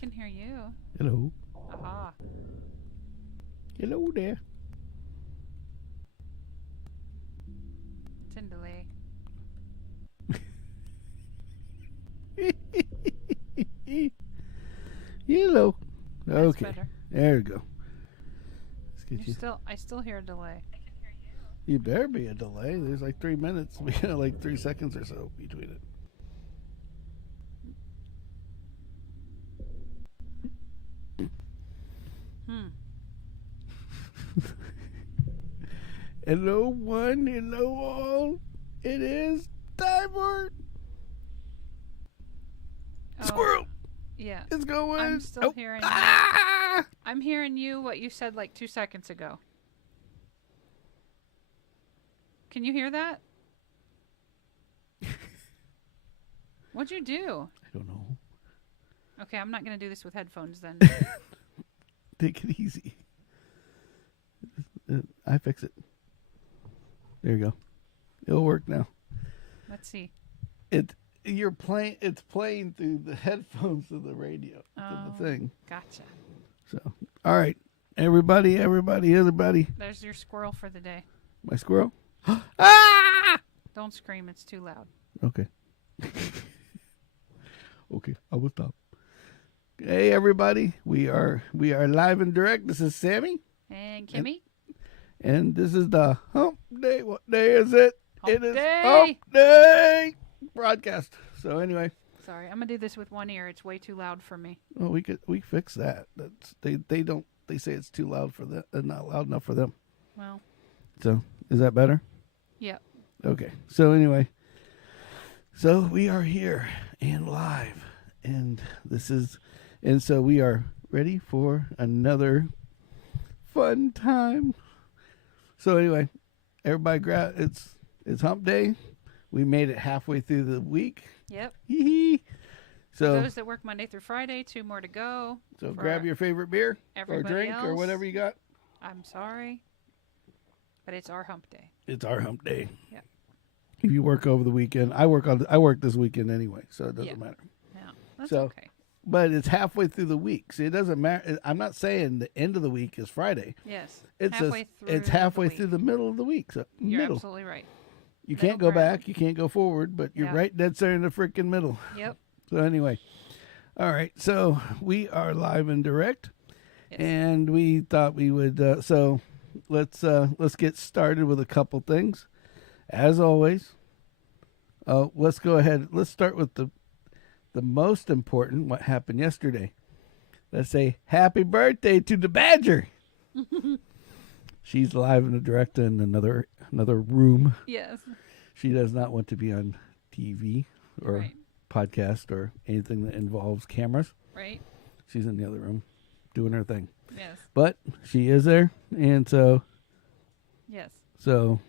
can hear you. Hello. Aha. Hello there. It's in delay. Hello. That's Okay. better. There we go. Let's get you. I still hear a delay. You better be a delay. There's like 3 minutes, like 3 seconds or so between it. Hello one, hello all. It is time for squirrel. Yeah. It's going. I'm still hearing you. Ah! I'm hearing you what you said like 2 seconds ago. Can you hear that? What'd you do? I don't know. Okay, I'm not going to do this with headphones then. Take it easy. I fix it. There you go. It'll work now. Let's see. It's playing through the headphones of the radio, to the thing. Gotcha. So, all right, everybody. There's your squirrel for the day. My squirrel. Ah! Don't scream, it's too loud. Okay. Okay, I will stop. Hey, everybody. We are live and direct. This is Sammy. And Kimmy. And this is the Hump Day. What day is it? Hump is Day. Hump Day broadcast. So anyway. Sorry, I'm gonna do this with one ear. It's way too loud for me. Well, we fix that. That's they say it's too loud for them, not loud enough for them. Well. So is that better? Yep. Okay. So anyway. So we are here and live, and so we are ready for another fun time. So anyway, everybody it's Hump Day. We made it halfway through the week. Yep. So for those that work Monday through Friday, 2 more to go. So grab your favorite beer or drink else, or whatever you got. I'm sorry, but it's our Hump Day. It's our Hump Day. Yeah. If you work over the weekend, I work this weekend anyway, so it doesn't matter. Yeah, that's so, okay. But it's halfway through the week, so it doesn't matter. I'm not saying the end of the week is Friday. Yes, it's halfway through the middle of the week. So you're absolutely right. You can't go back, you can't go forward, but you're right dead center in the freaking middle. Yep. So anyway, all right. So we are live and direct, and we thought we would. So let's get started with a couple things. As always, let's go ahead. Let's start with the most important, what happened yesterday. Let's say happy birthday to the Badger. She's live and direct in another room. Yes. She does not want to be on TV or podcast or anything that involves cameras. Right. She's in the other room doing her thing. Yes. But she is there, and so. Yes. So.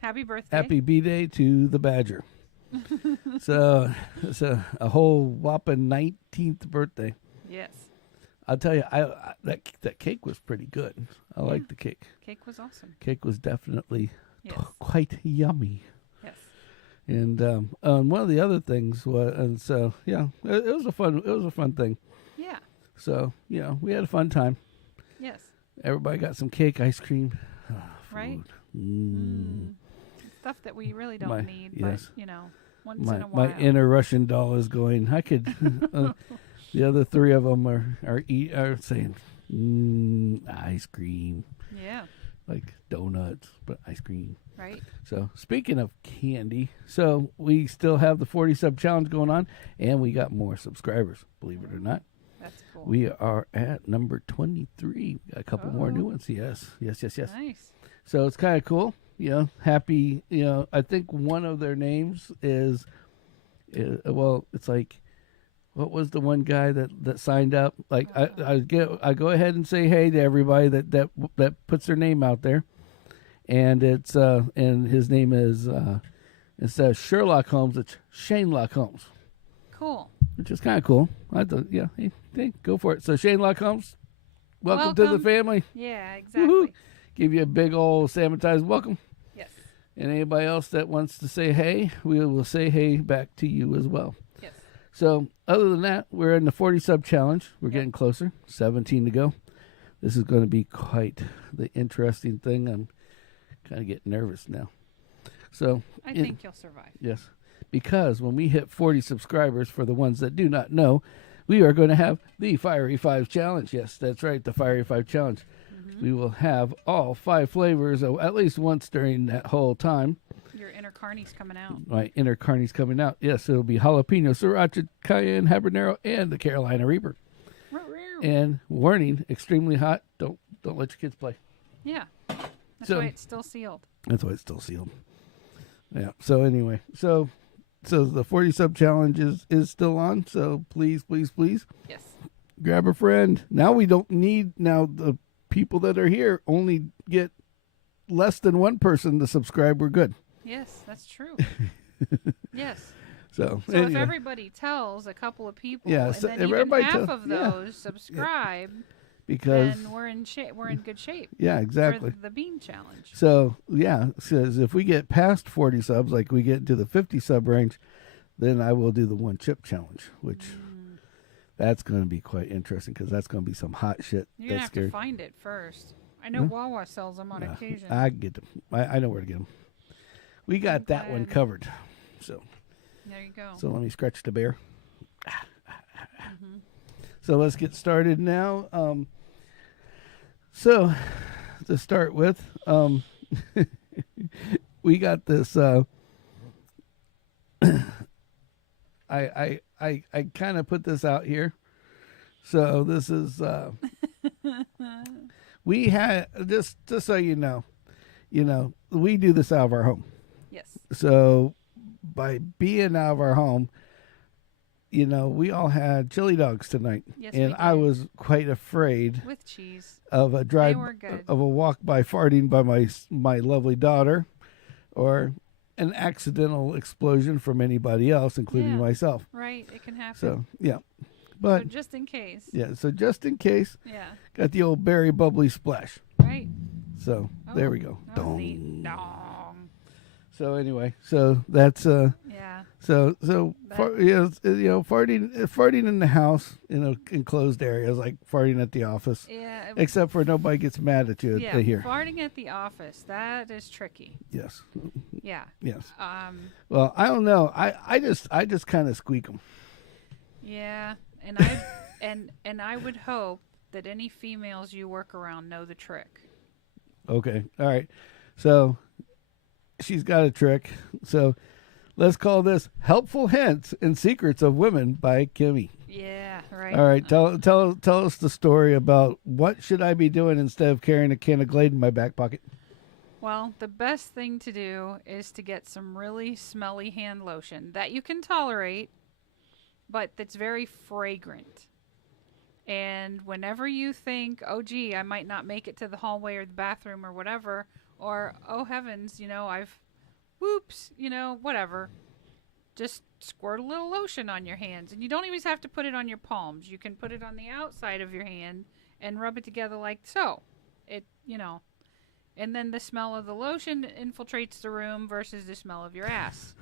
Happy birthday. Happy B-Day to the Badger. So it's a whole whopping 19th birthday. Yes. I'll tell you, that cake was pretty good. I liked the cake. Cake was awesome. Cake was definitely quite yummy. Yes. And one of the other things was, and so yeah, it was a fun thing. Yeah. So we had a fun time. Yes. Everybody got some cake, ice cream, right? Stuff that we really don't need, but once in a while. My inner Russian doll is going. I could. The other three of them are saying, ice cream. Yeah. Like donuts, but ice cream. Right. So speaking of candy, so we still have the 40 sub challenge going on, and we got more subscribers. Believe it or not. That's cool. We are at number 23. We got a couple more new ones. Yes. Nice. So it's kind of cool. Happy. I think one of their names is it's like, what was the one guy that signed up? Like I go ahead and say hey to everybody that puts their name out there, and it's and his name is instead of Sherlock Holmes, it's Shane Lock Holmes. Cool. Which is kind of cool. I thought, hey, go for it. So Shane Lock Holmes, welcome to the family. Yeah, exactly. Woo-hoo. Give you a big old sanitized welcome. Yes. And anybody else that wants to say hey, we will say hey back to you as well. Yes. So other than that, we're in the 40 sub challenge. We're getting closer. 17 to go. This is going to be quite the interesting thing. I'm kind of getting nervous now. So I think you'll survive. Yes, because when we hit 40 subscribers, for the ones that do not know, we are going to have the Fiery 5 Challenge. Yes, that's right, the Fiery 5 Challenge. We will have all 5 flavors at least once during that whole time. Your inner carny's coming out. My inner carny's coming out. Yes, it'll be jalapeno, sriracha, cayenne, habanero, and the Carolina Reaper. And warning, extremely hot. Don't let your kids play. Yeah, that's why it's still sealed. That's why it's still sealed. Yeah. So anyway, so the 40 sub challenge is still on. So please, Yes. grab a friend. Now we don't need the people that are here only get less than one person to subscribe. We're good. Yes, that's true. Yes. So anyway. If everybody tells a couple of people, and so then even half of those subscribe, because then we're in shape. We're in good shape. Yeah, exactly. For the bean challenge. So says if we get past 40 subs, like we get into the 50 sub range, then I will do the 1 chip challenge, which that's going to be quite interesting because that's going to be some hot shit. You're gonna have to find it first. I know Wawa sells them on occasion. I can get them. I know where to get them. We got that one covered. So there you go. So let me scratch the bear. So let's get started now. So to start with, we got this. I kind of put this out here. So this is we had just so you know, we do this out of our home. Yes. So by being out of our home, we all had chili dogs tonight. Yes, and I was quite afraid with cheese of a walk by farting by my lovely daughter, or an accidental explosion from anybody else, including myself. Right, it can happen. So but so just in case. Yeah, so just in case. Yeah. Got the old berry bubbly splash. Right. So there we go. Dong. So anyway, so that's yeah. So farting in the house, enclosed areas, like farting at the office. Yeah. Except for nobody gets mad at you here. Farting at the office, that is tricky. Yes. Yeah. Yes. Well, I don't know. I just kind of squeak them. Yeah, and I and I would hope that any females you work around know the trick. Okay. All right. So she's got a trick. So let's call this Helpful Hints and Secrets of Women by Kimmy. Yeah, right. All right. Tell us the story about what should I be doing instead of carrying a can of Glade in my back pocket. Well, the best thing to do is to get some really smelly hand lotion that you can tolerate, but that's very fragrant. And whenever you think, oh, gee, I might not make it to the hallway or the bathroom or whatever, or, oh, heavens, whatever, just squirt a little lotion on your hands. And you don't even have to put it on your palms. You can put it on the outside of your hand and rub it together like so. And then the smell of the lotion infiltrates the room versus the smell of your ass.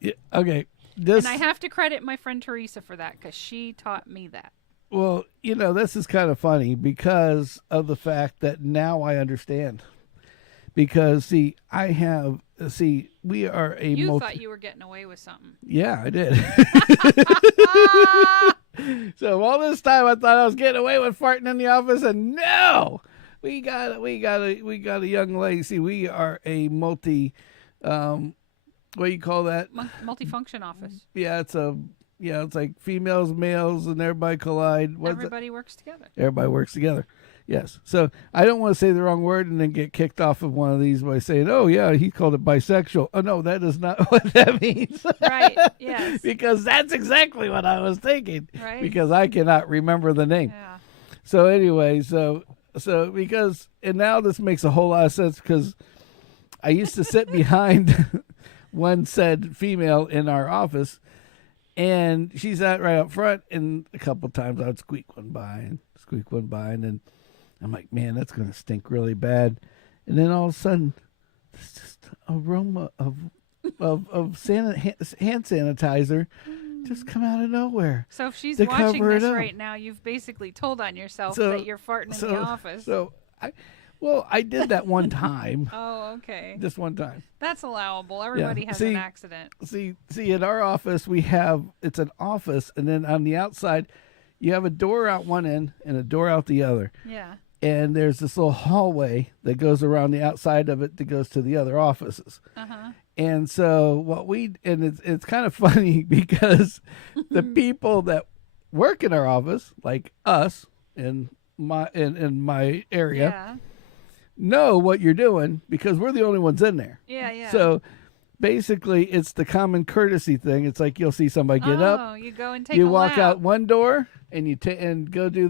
Yeah, okay. And I have to credit my friend Teresa for that because she taught me that. Well, this is kind of funny because of the fact that now I understand. Because, we are a... You thought you were getting away with something. Yeah, I did. So all this time I thought I was getting away with farting in the office, and no! We got a young lady. See, we are a multi... what do you call that? Multifunction office. Yeah, it's like females, males, and everybody collide. Everybody works together. Everybody works together. Yes. So I don't want to say the wrong word and then get kicked off of one of these by saying, "Oh yeah, he called it bisexual." Oh no, that is not what that means. Right. Yes. Because that's exactly what I was thinking. Right. Because I cannot remember the name. Yeah. So anyway, so now this makes a whole lot of sense because I used to sit behind one said female in our office, and she sat right up front, and a couple times I would squeak one by, and then I'm like, man, that's going to stink really bad. And then all of a sudden, there's just aroma of hand sanitizer just come out of nowhere. So if she's to watching cover it this up. right now, you've basically told on yourself So- that you're farting in the office. So I did that one time. Oh, okay. Just one time. That's allowable. Everybody has See- an accident. See, in our office it's an office, and then on the outside, you have a door out one end and a door out the other. Yeah. And there's this little hallway that goes around the outside of it that goes to the other offices. Uh-huh. And so it's kind of funny because the people that work in our office, like us in my area, Yeah. know what you're doing because we're the only ones in there. Yeah, yeah. So basically, it's the common courtesy thing. It's like you'll see somebody get up, Oh, you go and take you a walk lap. out one door, and you and go do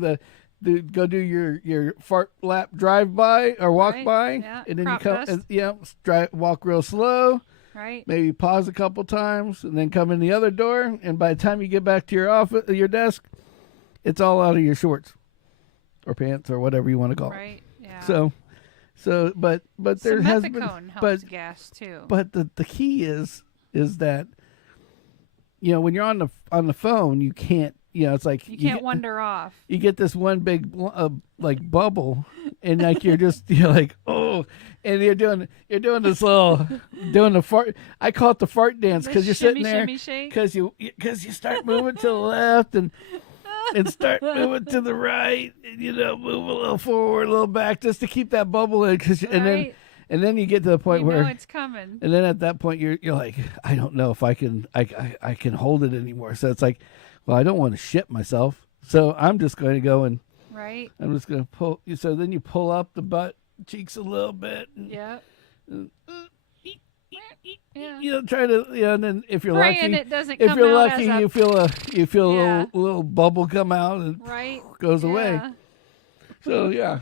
your fart lap drive by or walk Right, by, yeah, and then crop you come dust. walk real slow. Right. Maybe pause a couple times and then come in the other door. And by the time you get back to your desk, it's all out of your shorts or pants or whatever you want to call it. Right. Yeah. But there Some has been, methicone helps but gas too. but the key is that when you're on the phone, you can't. It's like you can't wander off. You get this one big like bubble, and like you're like, oh, and you're doing this doing the fart. I call it the fart dance because you're sitting there because you start moving to the left and start moving to the right, and move a little forward, a little back, just to keep that bubble in. And then you get to the point where it's coming. And then at that point you're like, I don't know if I can hold it anymore. So it's like, well, I don't want to shit myself, so I'm just going to go and I'm just going to pull. So then you pull up the butt cheeks a little bit. Yeah. Try to. And then if you're lucky, it doesn't if come you're out lucky, as you feel a little bubble come out and goes away. So yeah.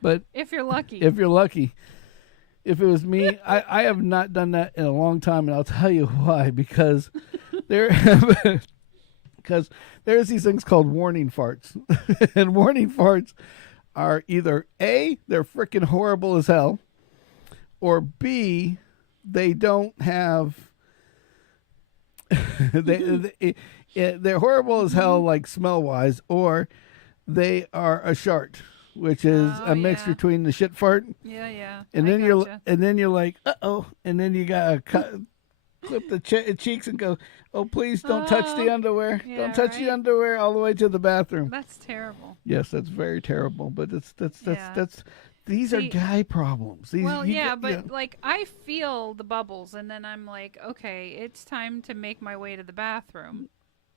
But if you're lucky, if it was me, I have not done that in a long time, and I'll tell you why. Because there's these things called warning farts, and warning farts are either A, they're freaking horrible as hell, or B, they don't have they're horrible as hell, like smell wise, or they are a shart, which is a mix between the shit fart. Yeah. And then you're like, uh-oh, and then you gotta clip the cheeks and go, oh, please don't touch the underwear. Don't touch the underwear all the way to the bathroom. That's terrible. Yes, that's very terrible. But these are guy problems. Like I feel the bubbles, and then I'm like, okay, it's time to make my way to the bathroom.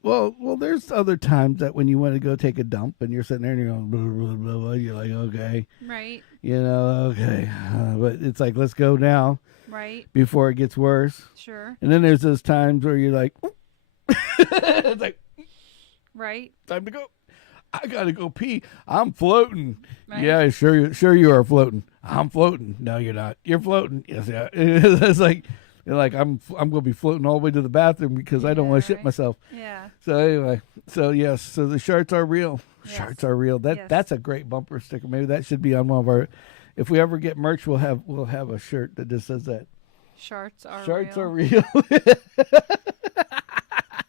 Well, there's other times that when you want to go take a dump and you're sitting there and you're going, blah, blah, blah, blah, you're like, okay. Right. Okay. But it's like, let's go now. Right. Before it gets worse. Sure. And then there's those times where you're like, it's like, right. Time to go. I gotta go pee. I'm floating. Right. Yeah, sure you are floating. I'm floating. No, you're not. You're floating. Yes, yeah. It's like you're like I'm gonna be floating all the way to the bathroom because I don't want to shit myself. Yeah. So anyway, so the sharts are real. Yes. Sharts are real. That's a great bumper sticker. Maybe that should be on one of our. If we ever get merch, we'll have a shirt that just says that. Sharts are real.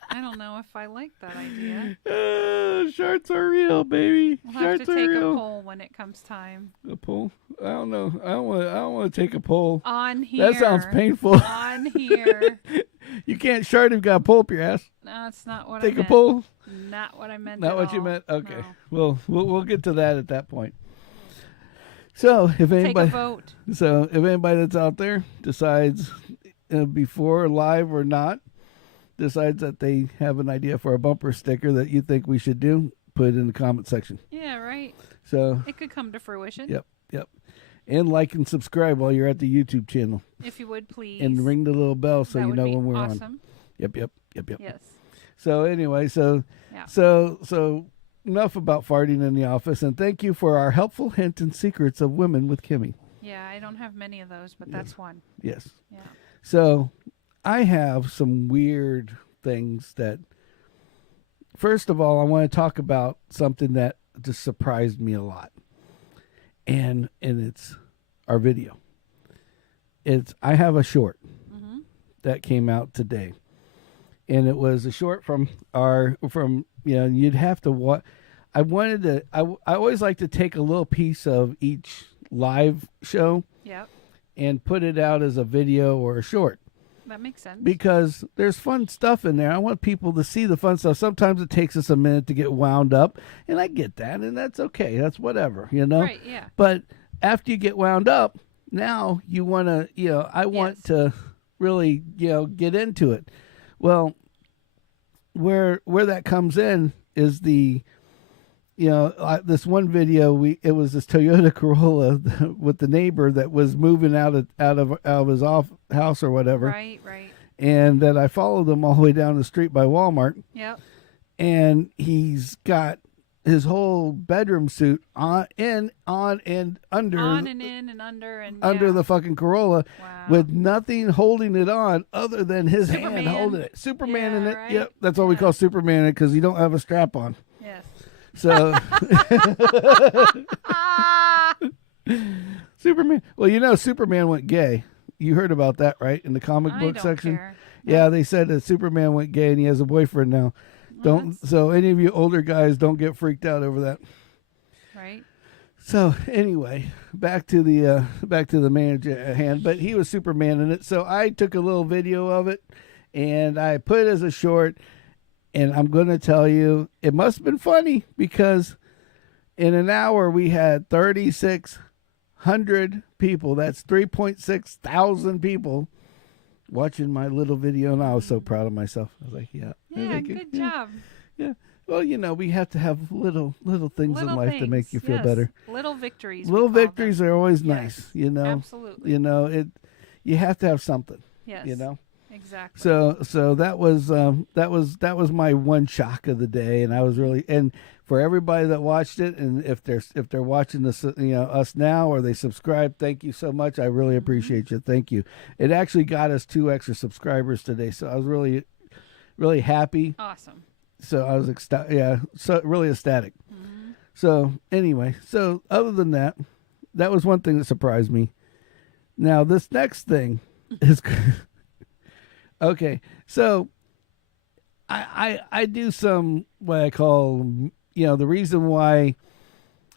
I don't know if I like that idea. Sharts are real, baby. We'll Sharts have to take are real. a poll when it comes time. A poll? I don't know. I don't want to take a poll. On here. That sounds painful. On here. You can't shart if you got a pull up your ass. No, that's not what I meant. Take a poll? Not what I meant. Not at what all. you meant? Okay. No. Well, we'll get to that at that point. So if anybody, take a vote. So if anybody that's out there decides before live or not, decides that they have an idea for a bumper sticker that you think we should do, put it in the comment section. Yeah, right. So it could come to fruition. Yep. And like and subscribe while you're at the YouTube channel. If you would, please. And ring the little bell so you know when we're awesome. on. Yep. Yes. So anyway, so enough about farting in the office, and thank you for our helpful hint and secrets of women with Kimmy. Yeah, I don't have many of those, but that's one. Yes. Yeah. So I have some weird things that, first of all, I want to talk about something that just surprised me a lot. And it's our video. I have a short that came out today, and it was a short from you'd have to watch. I wanted to. I always like to take a little piece of each live show, Yep. and put it out as a video or a short. That makes sense. Because there's fun stuff in there. I want people to see the fun stuff. Sometimes it takes us a minute to get wound up, and I get that, and that's okay. That's whatever, Right, yeah. But after you get wound up, now you want to, I want to really, get into it. Well, where that comes in is the, this one video, it was this Toyota Corolla with the neighbor that was moving out of his house or whatever. Right. And that I followed him all the way down the street by Walmart. Yep. And he's got his whole bedroom suit on and under. On and in and under and under the fucking Corolla. Wow. With nothing holding it on other than his Superman. hand holding it. Superman in it. Right? Yep. That's what we call Superman in it, because you don't have a strap on. Yes. So Superman. Well, Superman went gay. You heard about that, right? In the comic book section. Care. Yeah, they said that Superman went gay and he has a boyfriend now. So any of you older guys, don't get freaked out over that. Right. So anyway, back to the manager at hand. But he was Superman in it. So I took a little video of it and I put it as a short. And I'm going to tell you, it must have been funny, because in an hour we had 3,600 people. That's 3.6 thousand people watching my little video. And I was so proud of myself. I was like, Yeah, good job. Yeah. Well, we have to have little things in life to make you feel better. Little victories. Little victories are always Yes, nice, Absolutely. You have to have something. Yes. Exactly. So that was my one shock of the day, and I was really, and for everybody that watched it, and if they're watching this, us now, or they subscribe, thank you so much. I really appreciate you. Thank you. It actually got us 2 extra subscribers today, so I was really, really happy. Awesome. So I was really ecstatic. Mm-hmm. So anyway, so other than that, that was one thing that surprised me. Now this next thing is. Okay, so I do some what I call, the reason why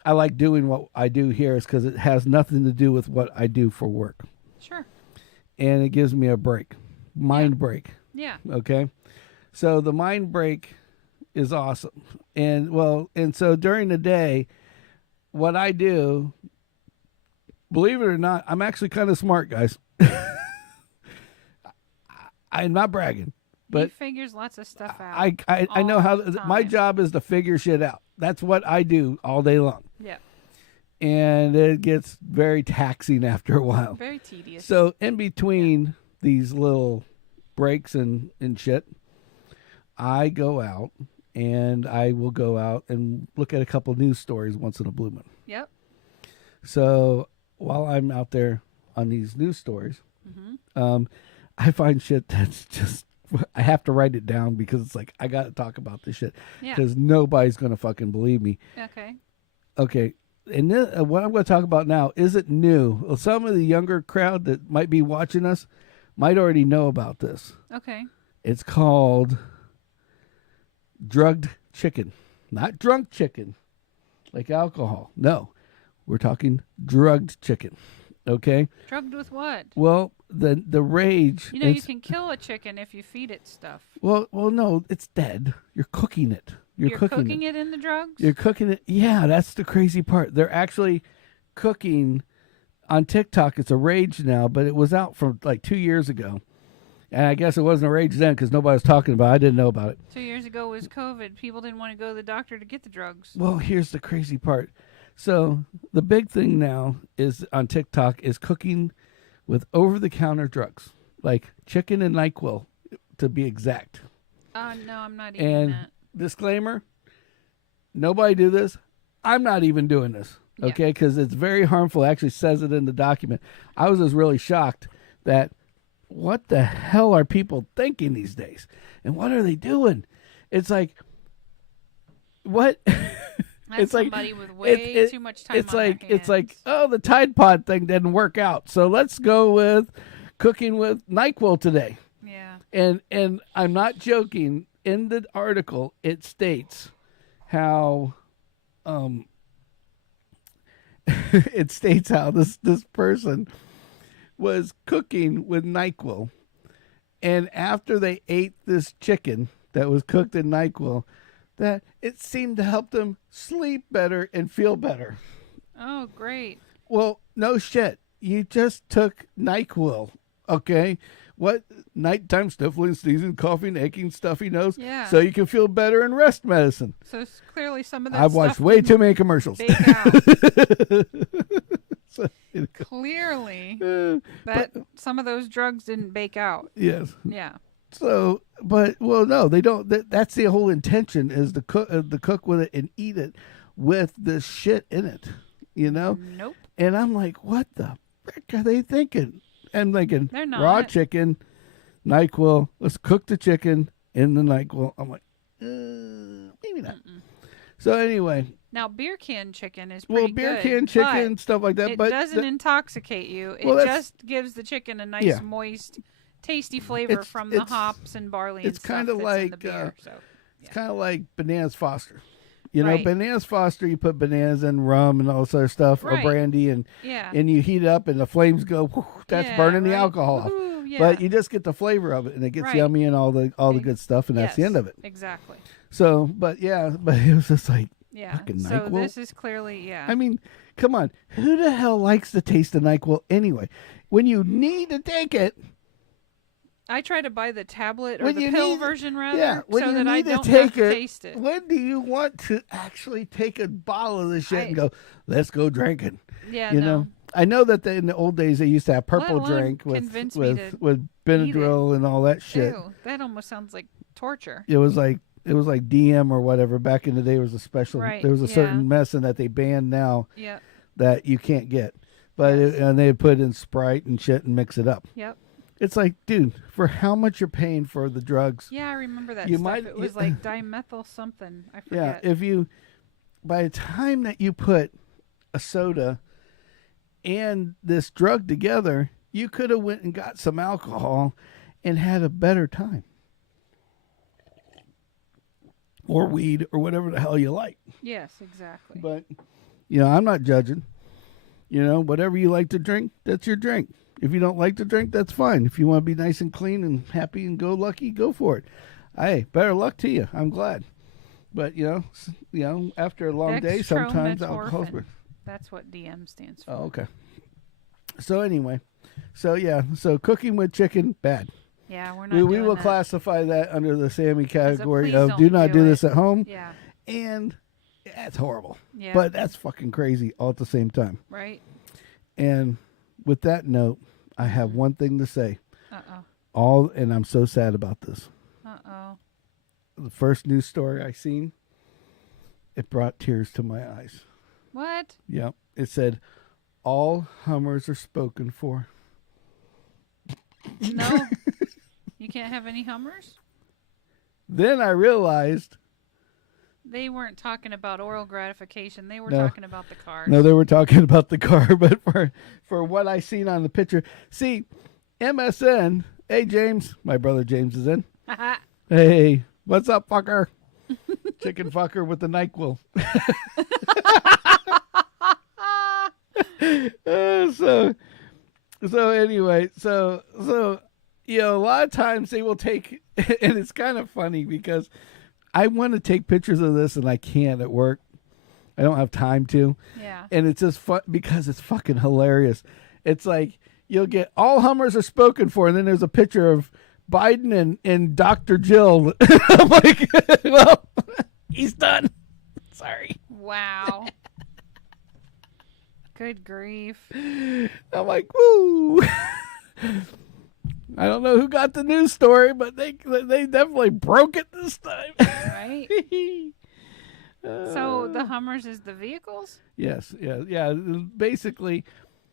I like doing what I do here is because it has nothing to do with what I do for work. Sure. And it gives me a break, mind break. Yeah. Okay, so the mind break is awesome, and so during the day, what I do, believe it or not, I'm actually kind of smart, guys. I'm not bragging, but he figures lots of stuff out. I know how my job is to figure shit out. That's what I do all day long. Yeah. And it gets very taxing after a while. Very tedious. So in between these little breaks and shit, I go out and I will go out and look at a couple news stories once in a blue moon. Yep. So while I'm out there on these news stories, I find shit that's just, I have to write it down because it's like, I got to talk about this shit because nobody's going to fucking believe me. Okay. And what I'm going to talk about now isn't new. Well, some of the younger crowd that might be watching us might already know about this. Okay. It's called drugged chicken, not drunk chicken like alcohol. No, we're talking drugged chicken. Okay. Drugged with what? Well, the rage. You can kill a chicken if you feed it stuff. Well, no, it's dead. You're cooking it. You're cooking it in the drugs? You're cooking it. Yeah, that's the crazy part. They're actually cooking on TikTok. It's a rage now, but it was out from like 2 years ago. And I guess it wasn't a rage then because nobody was talking about it. I didn't know about it. 2 years ago was COVID. People didn't want to go to the doctor to get the drugs. Well, here's the crazy part. So the big thing now is on TikTok is cooking with over-the-counter drugs, like chicken and NyQuil, to be exact. No, I'm not eating and that. Disclaimer, nobody do this. I'm not even doing this, okay, because it's very harmful. It actually says it in the document. I was just really shocked that what the hell are people thinking these days? And what are they doing? It's like, what? That's somebody with way too much time on their hands. It's like, oh, the Tide Pod thing didn't work out, so let's go with cooking with NyQuil today. And I'm not joking. In the article, it states how it states how this person was cooking with NyQuil, and after they ate this chicken that was cooked in NyQuil, that it seemed to help them sleep better and feel better. Oh, great. Well, no shit. You just took NyQuil, okay? What? Nighttime sniffling, sneezing, coughing, aching, stuffy nose. Yeah. So you can feel better in rest medicine. So clearly some of that I've watched way too many commercials. Bake out. So, Clearly, but some of those drugs didn't bake out. yes. Yeah. So, no, they don't. That's the whole intention is to cook with it and eat it with this shit in it, you know? Nope. And I'm like, what the frick are they thinking? And thinking, They're not. raw chicken, NyQuil, let's cook the chicken in the NyQuil. I'm like, maybe not. So anyway. Now, beer can chicken is pretty beer good, can chicken, stuff like that. It but doesn't intoxicate you. It just gives the chicken a nice, moist, tasty flavor from the hops and barley and stuff that's in the beer. It's kind of like Bananas Foster. You know, Right. Bananas Foster, you put bananas and rum and all this other stuff, or Right. brandy, and Yeah. and you heat it up, and the flames go. Whoo, that's Yeah, burning the right. alcohol off. Woohoo, yeah. But you just get the flavor of it, and it gets Right. yummy and all the good stuff, and that's the Yes, end of it. Exactly. So, but it was just like, Yeah. fucking So NyQuil? this is clearly, yeah. I mean, come on, who the hell likes the taste of NyQuil anyway? When you need to take it. I try to buy the tablet or When the you pill need- version rather, Yeah, when so you that I need to don't take have to it, taste it. when do you want to actually take a bottle of this shit and I- go, let's go drinking? Yeah, You no. know, I know that in the old days they used to have purple Let alone drink with convince me to with Benadryl and all that shit. Ew, that almost sounds like torture. It was like DM or whatever back in the day. It was a special. Right, There was a yeah. certain medicine that they banned now Yeah. that you can't get, but Yes. and they put in Sprite and shit and mix it up. Yep. It's like, dude, for how much you're paying for the drugs? Yeah, I remember that You stuff. might- It was like dimethyl something. I Yeah, forget. if you, by the time that you put a soda and this drug together, you could have went and got some alcohol and had a better time. Or weed or whatever the hell you like. Yes, exactly. But, I'm not judging. Whatever you like to drink, that's your drink. If you don't like to drink, that's fine. If you want to be nice and clean and happy and go lucky, go for it. Hey, better luck to you. I'm glad. But, after a long day, sometimes alcohol's... Dextromethorphan. That's what DM stands for. Oh, okay. So anyway, so cooking with chicken, bad. Yeah, we're not We doing will that. classify that under the Sammy category please of don't do not do do this it. at home. Yeah. And that's horrible. Yeah. But that's fucking crazy all at the same time. Right? And with that note, I have one thing to say. Uh-oh. And I'm so sad about this. Uh-oh. The first news story I seen, it brought tears to my eyes. What? Yep. It said, all Hummers are spoken for. No. You can't have any Hummers? Then I realized... They weren't talking about oral gratification. They were No. talking about the cars. No, they were talking about the car, but for what I seen on the picture. See, MSN, hey, James. My brother James is in. Hey, what's up, fucker? Chicken fucker with the NyQuil. So anyway, so a lot of times they will take, and it's kind of funny because I want to take pictures of this and I can't at work. I don't have time to. Yeah. And it's just fun because it's fucking hilarious. It's like you'll get all Hummers are spoken for, and then there's a picture of Biden and Dr. Jill. I'm like, well, he's done. Sorry. Wow. Good grief. I'm like, woo. I don't know who got the news story, but they definitely broke it this time. Right? So the Hummers is the vehicles? Yes, yeah. Basically,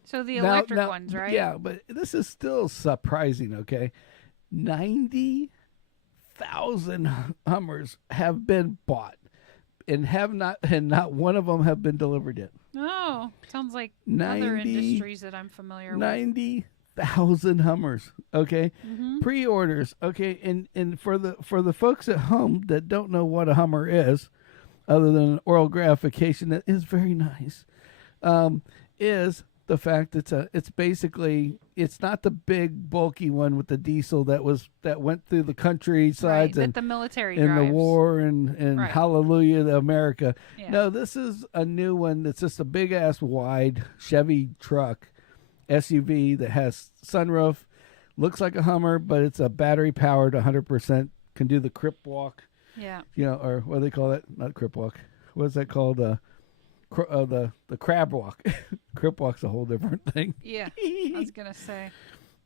So the electric now, ones, right? Yeah, but this is still surprising. Okay, 90,000 Hummers have been bought, and not one of them have been delivered yet. Oh, sounds like 90 other industries that I'm familiar with. 90 1,000 Hummers. Okay, Mm-hmm. pre-orders. Okay, and for the folks at home that don't know what a Hummer is, other than an oral gratification that is very nice, is the fact it's basically it's not the big bulky one with the diesel that went through the countrysides Right, and that the military in the drives. war and Right. hallelujah to America. Yeah. No, this is a new one that's just a big ass wide Chevy truck SUV that has sunroof, looks like a Hummer, but it's a battery powered 100%, can do the crip walk, Yeah. or what do they call that? Not crip walk. What is that called? The crab walk. Crip walk's a whole different thing. Yeah. I was gonna say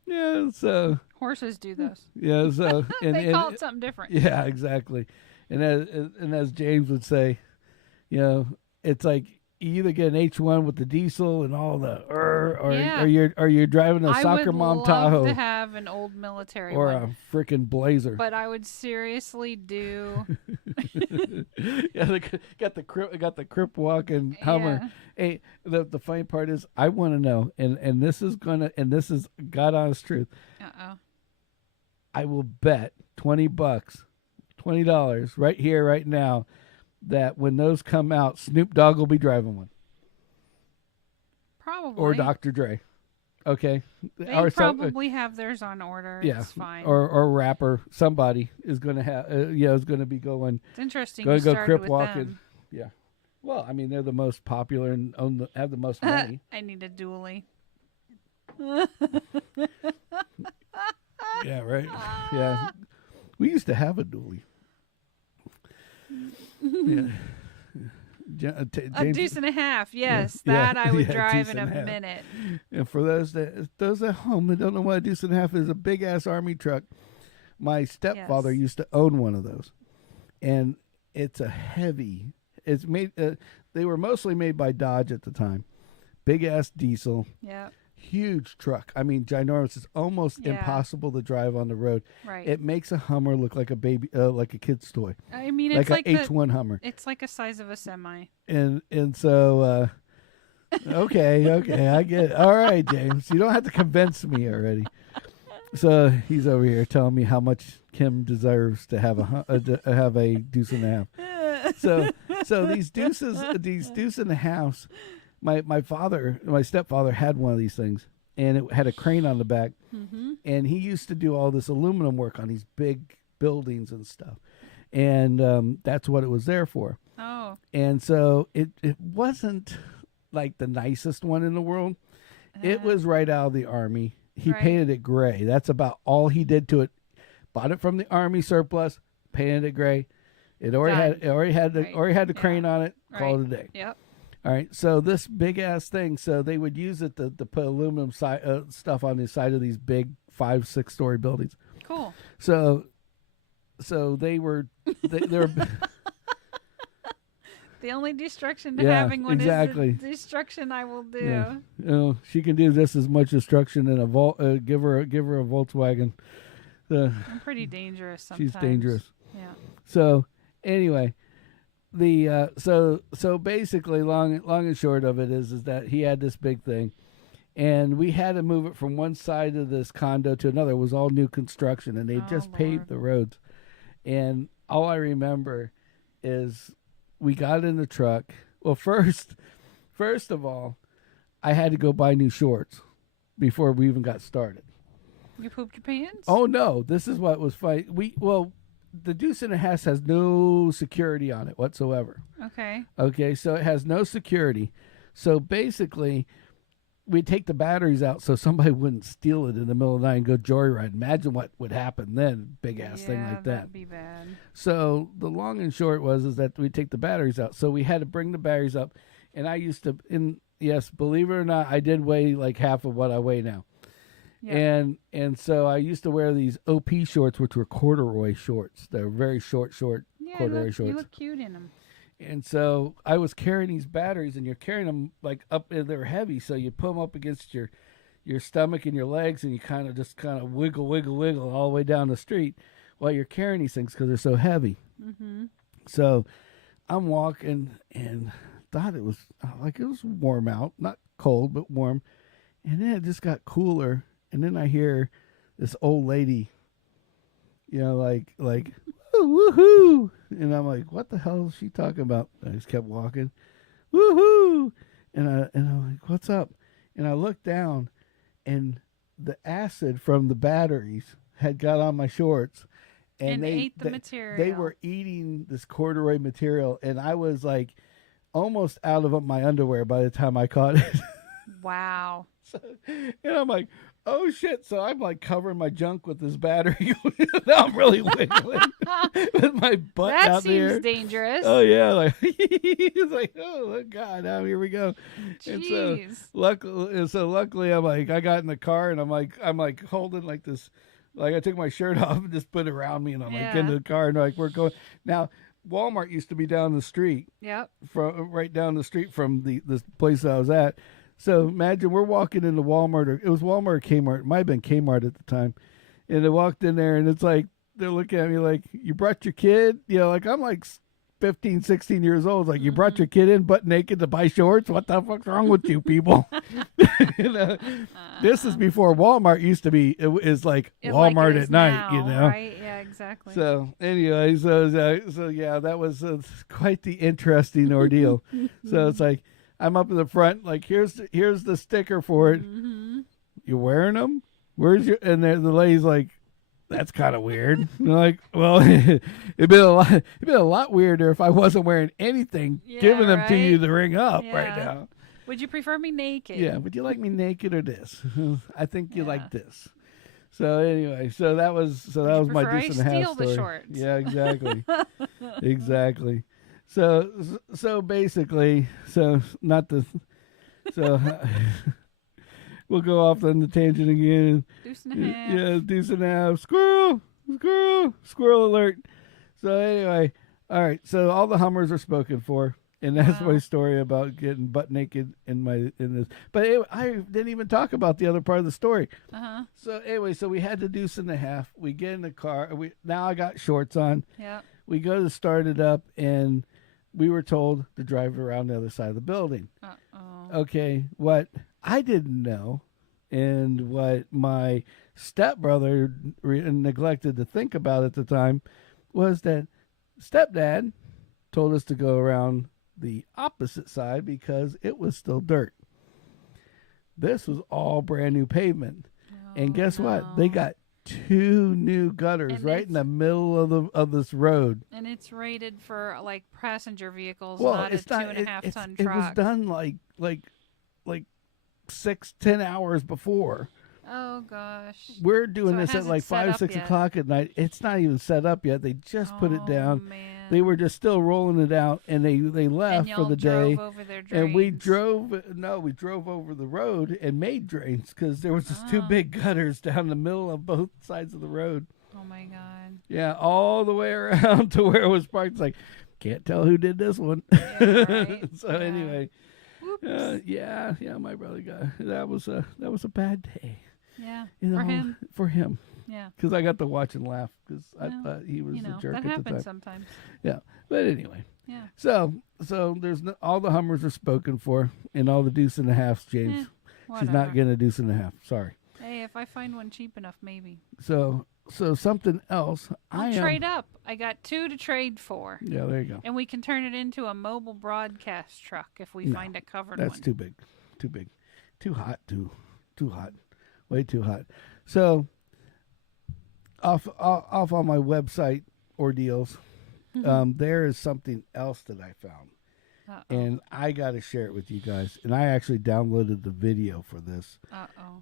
Yeah, so horses do those. yeah, so They call it something different. yeah, exactly. And as James would say, it's like you either get an H1 with the diesel and all the or Yeah. you're driving a I soccer would mop love Tahoe to have an old military or one, a freaking Blazer. but I would seriously do. Yeah, got the crip walking Hummer. Yeah. Hey, the funny part is I want to know, and this is God honest truth. Uh-oh. I will bet $20, $20 right here, right now, that when those come out, Snoop Dogg will be driving one, Probably. or Dr. Dre. Okay, They or probably have theirs on order. yeah, It's fine. or rapper. Somebody is going to have, is going to be going. It's interesting. Go you go started crip with walking. them. Yeah. Well, I mean, they're the most popular and have the most money. I need a dually. Yeah, right. Yeah, we used to have a dually. Yeah. A James, deuce and a half. Yes, Yeah. that I would Yeah, drive deuce in a and a half. minute. and for those at home that don't know what a deuce and a half is, a big ass army truck. My stepfather Yes. used to own one of those, and it's a heavy. It's made. They were mostly made by Dodge at the time. Big ass diesel. Yeah. Huge truck. I mean, ginormous. It's almost Yeah. impossible to drive on the road. Right. It makes a Hummer look like a baby, like a kid's toy, I mean, like it's an like the, H1 Hummer. it's like a size of a semi. And so, okay, I get it. All right, James, you don't have to convince me already. So he's over here telling me how much Kim deserves to have have a deuce and a half. So these deuce and a halves. My stepfather had one of these things, and it had a crane on the back, Mm-hmm. and he used to do all this aluminum work on these big buildings and stuff, and that's what it was there for. Oh. And so it wasn't like the nicest one in the world. It was right out of the Army. He Right. painted it gray. That's about all he did to it. Bought it from the Army surplus, painted it gray. It already had the crane on it. Called it a day. Yep. All right, so this big ass thing, so they would use it to put aluminum stuff on the side of these big 5-6 story buildings. Cool. So they were The only destruction to Yeah, having one exactly. is the destruction I will do. yeah. She can do just as much destruction in a give her a Volkswagen. I'm pretty dangerous sometimes. She's dangerous. Yeah. So anyway, the so basically long and short of it is that he had this big thing, and we had to move it from one side of this condo to another. It was all new construction, and they just paved the roads. And all I remember is we got in the truck. Well, first of all, I had to go buy new shorts before we even got started. You pooped your pants? Oh no, this is what was funny. The deuce and a half has no security on it whatsoever. Okay. Okay, so it has no security. So basically, we'd take the batteries out so somebody wouldn't steal it in the middle of the night and go joyride. Imagine what would happen then, big ass thing like that. That'd be bad. So the long and short is that we'd take the batteries out. So we had to bring the batteries up, and I used to, yes, believe it or not, I did weigh like half of what I weigh now. Yeah. And so I used to wear these OP shorts, which were corduroy shorts. They're very short Yeah, corduroy shorts. You look cute in them. And so I was carrying these batteries, and you're carrying them like up. They're heavy, so you put them up against your stomach and your legs, and you kind of wiggle all the way down the street while you're carrying these things because they're so heavy. Mm-hmm. So I'm walking and thought it was warm out, not cold but warm, and then it just got cooler. and then I hear this old lady, like woohoo, and I'm like, what the hell is she talking about? I just kept walking, woohoo, and I'm like, what's up? And I looked down, and the acid from the batteries had got on my shorts, and they ate the material. They were eating this corduroy material, and I was like almost out of my underwear by the time I caught it. Wow. And I'm like, oh shit. So I'm like covering my junk with this battery. Now I'm really wiggling with my butt out there. That seems dangerous. Oh yeah, like it's like, oh God, now here we go. Jeez. And luckily I'm like, I got in the car and I'm like holding like this, like I took my shirt off and just put it around me, and I'm like into the car, and like we're going now. Walmart used to be down the street. Yep. Right down the street from this place I was at. So imagine we're walking into Walmart, or it was Walmart or Kmart. It might have been Kmart at the time. And I walked in there, and it's like, they're looking at me like, you brought your kid? Like I'm like 15, 16 years old. It's like, you brought your kid in butt naked to buy shorts? What the fuck's wrong with you people? This is before Walmart used to be, it is like Walmart at night, now, Right? Yeah, exactly. So anyway, so yeah, that was quite the interesting ordeal. So it's like, I'm up in the front, like here's the sticker for it. Mm-hmm. You wearing them? Where's your? And the lady's like, that's kind of weird. And I'm like, well, it'd been a lot weirder if I wasn't wearing anything, giving them to you to ring up right now. Would you prefer me naked? Yeah. Would you like me naked or this? I think you like this. So anyway, that was my decent half story. The shorts? Yeah, exactly, exactly. So basically, we'll go off on the tangent again. Deuce and a half. Yeah, deuce and a half. Squirrel alert. So anyway, all right. So all the Hummers are spoken for, and that's my story about getting butt naked in this. But anyway, I didn't even talk about the other part of the story. So anyway, so we had the deuce and a half. We get in the car. Now I got shorts on. Yeah. We go to start it up, and we were told to drive around the other side of the building. Okay, what I didn't know, and what my stepbrother neglected to think about at the time, was that stepdad told us to go around the opposite side because it was still dirt. This was all brand new pavement. And guess what? They got 2 new gutters right in the middle of this road. And it's rated for like passenger vehicles, not a 2.5 ton truck. It was done like 6-10 hours before. Oh gosh. We're doing this at like 5-6 o'clock at night. It's not even set up yet. They just put it down. Man. They were just still rolling it out, and they left for the day. Over their drains. And we drove over the road and made drains because there was just 2 big gutters down the middle of both sides of the road. Oh my God. Yeah, all the way around to where it was parked. It's like, can't tell who did this one. Yeah, right. Anyway, my brother that was a bad day. Yeah, for him. Yeah, because I got to watch and laugh because I thought he was a jerk at the time. That happens sometimes. Yeah, but anyway. Yeah. So there's all the Hummers are spoken for, and all the deuce and a halves, James. She's not getting a deuce and a half. Sorry. Hey, if I find one cheap enough, maybe. So something else. I'll trade up. I got 2 to trade for. Yeah, there you go. And we can turn it into a mobile broadcast truck if we find a covered one. That's too big. Too hot. Too hot. Way too hot. So off on my website ordeals, there is something else that I found. And I got to share it with you guys. And I actually downloaded the video for this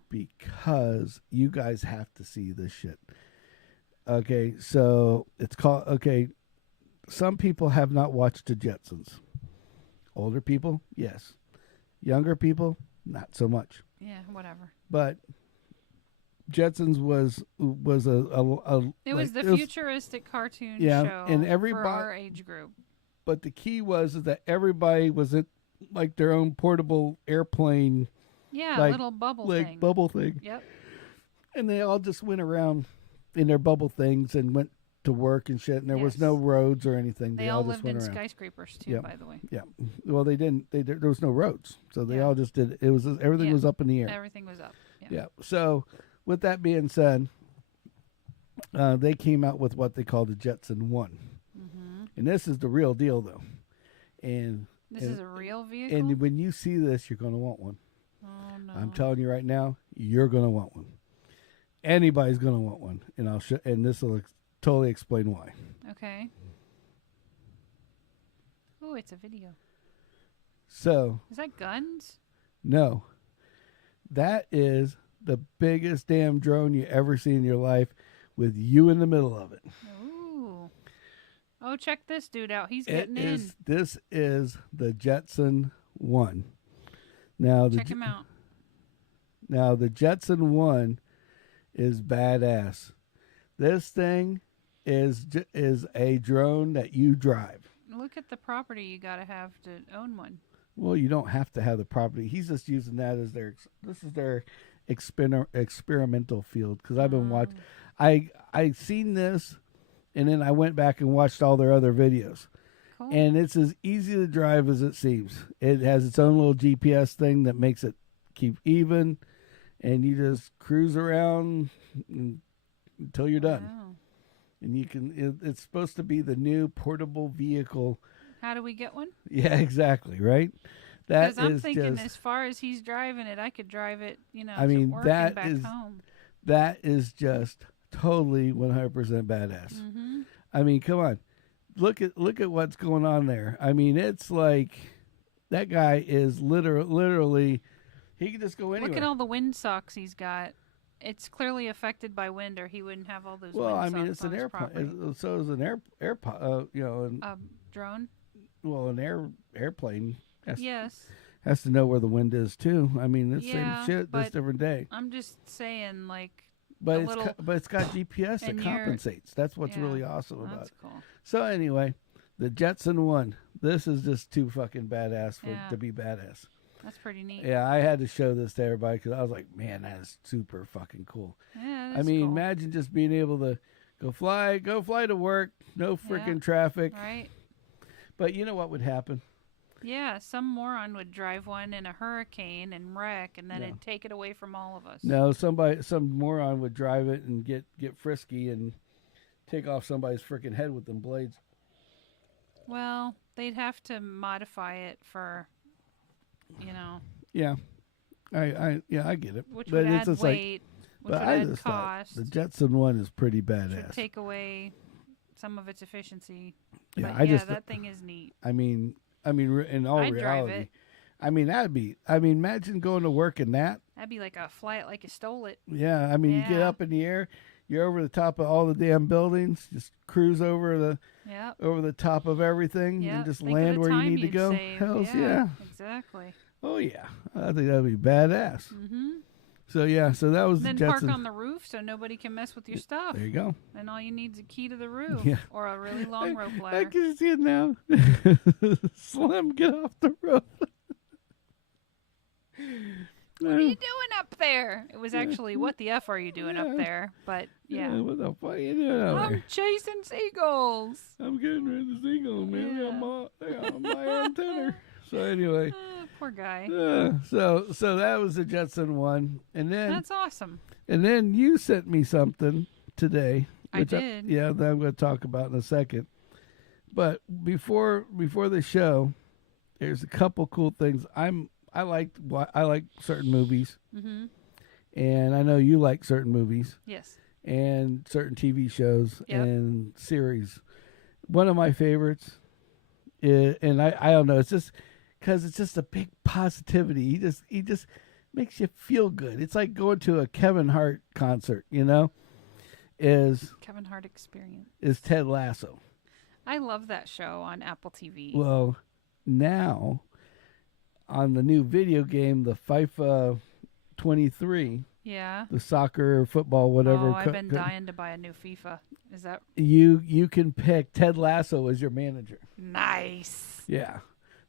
because you guys have to see this shit. Okay, so it's called, some people have not watched the Jetsons. Older people, yes. Younger people, not so much. Yeah, whatever. But Jetsons was the futuristic cartoon show and everybody, for our age group. But the key was that everybody was at like their own portable airplane. Yeah, little bubble thing. Bubble thing. Yep. And they all just went around in their bubble things and went to work and shit. And there was no roads or anything. They all just lived in skyscrapers too, by the way. Yeah. Well, they didn't. There was no roads, so they all just did. It was everything was up in the air. Everything was up. Yeah. So with that being said, they came out with what they call the Jetson One, and this is the real deal, though. And this is a real vehicle. And when you see this, you're going to want one. Oh no! I'm telling you right now, you're going to want one. Anybody's going to want one, and I'll show. And this will totally explain why. Okay. Oh, it's a video. So. Is that guns? No. That is the biggest damn drone you ever see in your life, with you in the middle of it. Ooh. Oh, check this dude out. He's getting in. This is the Jetson One. Now check him out. Now the Jetson One is badass. This thing is a drone that you drive. Look at the property you got to have to own one. Well, you don't have to have the property. He's just using that as their experimental field, because I've been watching. I seen this, and then I went back and watched all their other videos. Cool. And it's as easy to drive as it seems. It has its own little GPS thing that makes it keep even, and you just cruise around until you're done. Wow. And you can. It's supposed to be the new portable vehicle. How do we get one? Yeah, exactly. Right. That Because I'm is thinking, just, as far as he's driving it, I could drive it. I mean, to work that and back is home. That is just totally 100% badass. Mm-hmm. I mean, come on. Look at what's going on there. I mean, it's like that guy is literally he can just go anywhere. Look at all the wind socks he's got. It's clearly affected by wind, or he wouldn't have all those. Well, wind I mean, socks it's on an his property. airplane. So is an airplane. Drone. Well, an airplane. Has to know where the wind is too. I mean, it's yeah, same shit. That's different day. I'm just saying, like. But it's got GPS that and compensates. That's what's really awesome about that's it. Cool. So anyway, the Jetson One. This is just too fucking badass to be badass. That's pretty neat. Yeah, I had to show this to everybody because I was like, man, that is super fucking cool. Yeah, I mean, cool. imagine just being able to go fly to work, no freaking traffic. Right. But you know what would happen? Yeah, some moron would drive one in a hurricane and wreck, and then it'd take it away from all of us. No, some moron would drive it and get frisky and take off somebody's freaking head with them blades. Well, they'd have to modify it for, Yeah, I get it. Which but would it's add just weight, which would add just cost. The Jetson One is pretty Which would badass. take away some of its efficiency. Yeah, but that thing is neat. I mean, in all I'd drive reality, it. I mean, imagine going to work in that. That'd be like a fly it like you stole it. Yeah, I mean, you get up in the air, you're over the top of all the damn buildings, just cruise over the top of everything, and just land where you need to go. Hells yeah. Exactly. Oh yeah, I think that'd be badass. Mm-hmm. So that was then the Jetson. park on the roof so nobody can mess with your stuff. There you go. And all you need is a key to the roof or a really long rope I ladder. can see it now. Slim, get off the roof. What are you doing up there? It was actually, what the F are you doing up there? But yeah. What the fuck are you doing out I'm there? chasing seagulls. I'm getting rid of the seagull, man. Yeah. They got my antenna. So anyway. Poor guy. So that was the Jetson One, and then That's awesome. And then you sent me something today. I did. That I'm going to talk about in a second. But before the show, there's a couple cool things. I like certain movies, and I know you like certain movies. Yes. And certain TV shows Yep. and series. One of my favorites is, and I don't know, it's just because it's just a big positivity. He just makes you feel good. It's like going to a Kevin Hart concert, is Kevin Hart experience. Is Ted Lasso. I love that show on Apple TV. Well, now on the new video game, the FIFA 23, the soccer, football, whatever. Oh, I've been dying to buy a new FIFA. Is that you can pick Ted Lasso as your manager? Nice. Yeah.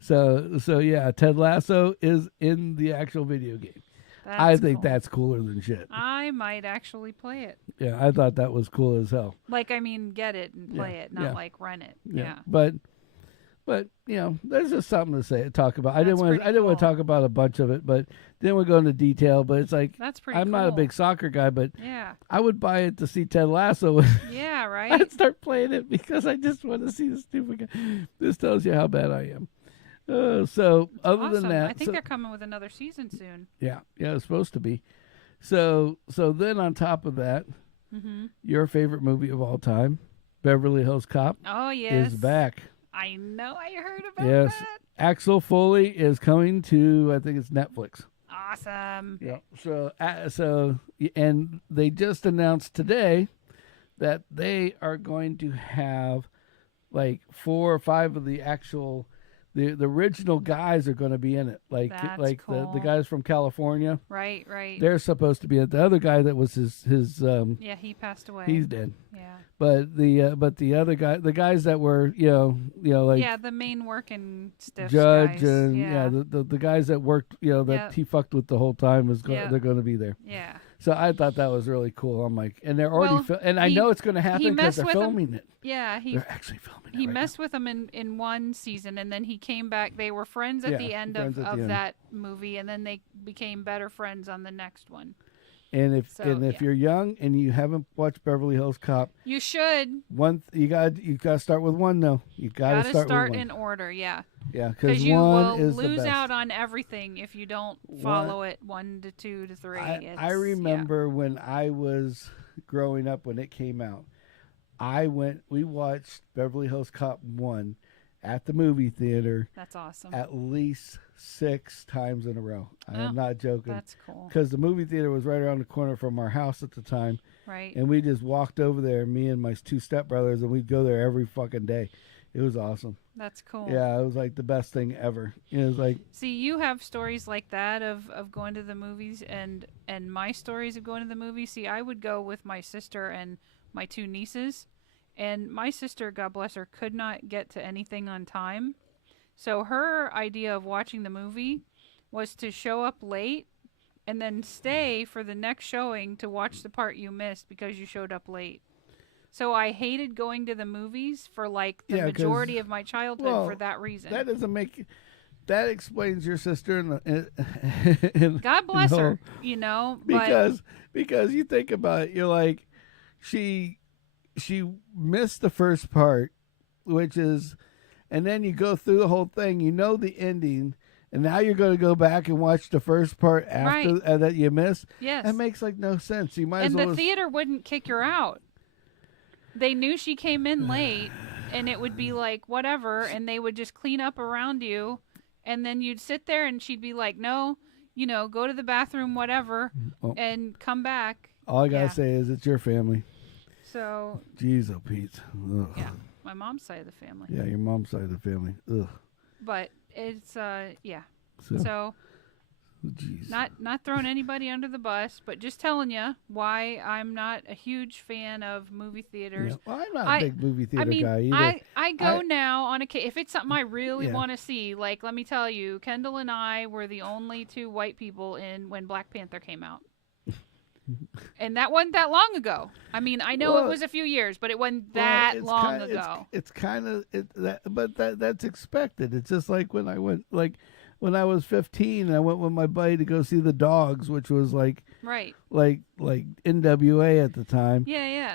So yeah, Ted Lasso is in the actual video game. I think that's cooler than shit. I might actually play it. Yeah, I thought that was cool as hell. Like, get it and play it, not like run it. Yeah. But But there's just something to talk about. I didn't That's want pretty to cool. talk about a bunch of it, but didn't want to go into detail. But it's like That's pretty I'm not a cool. big soccer guy, but Yeah. I would buy it to see Ted Lasso. Yeah, right? I'd start playing it because I just want to see the stupid guy. This tells you how bad I am. So other Awesome. than that, I think they're coming with another season soon. yeah, it's supposed to be. So then on top of that, your favorite movie of all time, Beverly Hills Cop, Oh, yes. is back. I know. I heard about Yes, that. Axel Foley is coming to, I think it's Netflix. Awesome. Yeah. And they just announced today that they are going to have like 4 or 5 of the actual the original guys are going to be in it. That's the cool. guys from California. Right. They're supposed to be it. The other guy that was his Yeah, he passed away. he's dead. Yeah. But the other guy, the guys that were like Yeah, the main working stiff Judge guys. and the guys that worked that Yep. he fucked with the whole time Yep. they're going to be there. Yeah. So I thought that was really cool. I'm like, and they're already Well, and I know it's going to happen because messed they're with him. filming it. Yeah, They're actually filming it. he right messed with them in one season, and then he came back. They were friends at Yeah, the end friends of at the end. that movie, and then they became better friends on the next one. now. And if yeah. you're young and you haven't watched Beverly Hills Cop, You should. you got to start with one though. You got to Gotta start with one. in order, yeah. Yeah, because you one will is the lose best. out on everything if you don't follow it 1 to 2 to 3. I remember when I was growing up when it came out. We watched Beverly Hills Cop 1 at the movie theater That's awesome. at least 6 times in a row. I am Oh, not joking. That's cool. Because the movie theater was right around the corner from our house at the time. Right. And we just walked over there, me and my 2 stepbrothers, and we'd go there every fucking day. It was awesome. That's cool. Yeah, it was like the best thing ever. It was like, See, you have stories like that of going to the movies, and my stories of going to the movies. See, I would go with my sister and my 2 nieces, and my sister, God bless her, could not get to anything on time. So her idea of watching the movie was to show up late and then stay for the next showing to watch the part you missed because you showed up late. So I hated going to the movies for like the Yeah, 'cause- majority of my childhood for that reason. that doesn't make. That explains your sister God bless her, but because you think about it, you're like, she missed the first part, which is, and then you go through the whole thing, the ending, and now you're going to go back and watch the first part after Right. that you missed. yes. That makes like no sense. You might And as well. the theater wouldn't kick her out. They knew she came in late, and it would be like, whatever, and they would just clean up around you, and then you'd sit there, and she'd be like, no, go to the bathroom, whatever, Oh. and come back. all I gotta yeah. say is it's your family. So, Jeez, oh Pete. Ugh. yeah, my mom's side of the family. Yeah, your mom's side of the family. Ugh. But it's, yeah. So, So, jeez. not throwing anybody under the bus, but just telling you why I'm not a huge fan of movie theaters. Yeah. Well, I'm not a big movie theater guy either. I go now on if it's something I really Yeah. want to see. Like, let me tell you, Kendall and I were the only 2 white people when Black Panther came out. And that wasn't that long ago. I mean, I know Well, it was a few years, but it wasn't Well, that it's long kinda- ago. It's kind of but that's expected. It's just like when I went, like when I was 15, I went with my buddy to go see The Dogs, which was like Right. NWA at the time. Yeah, yeah.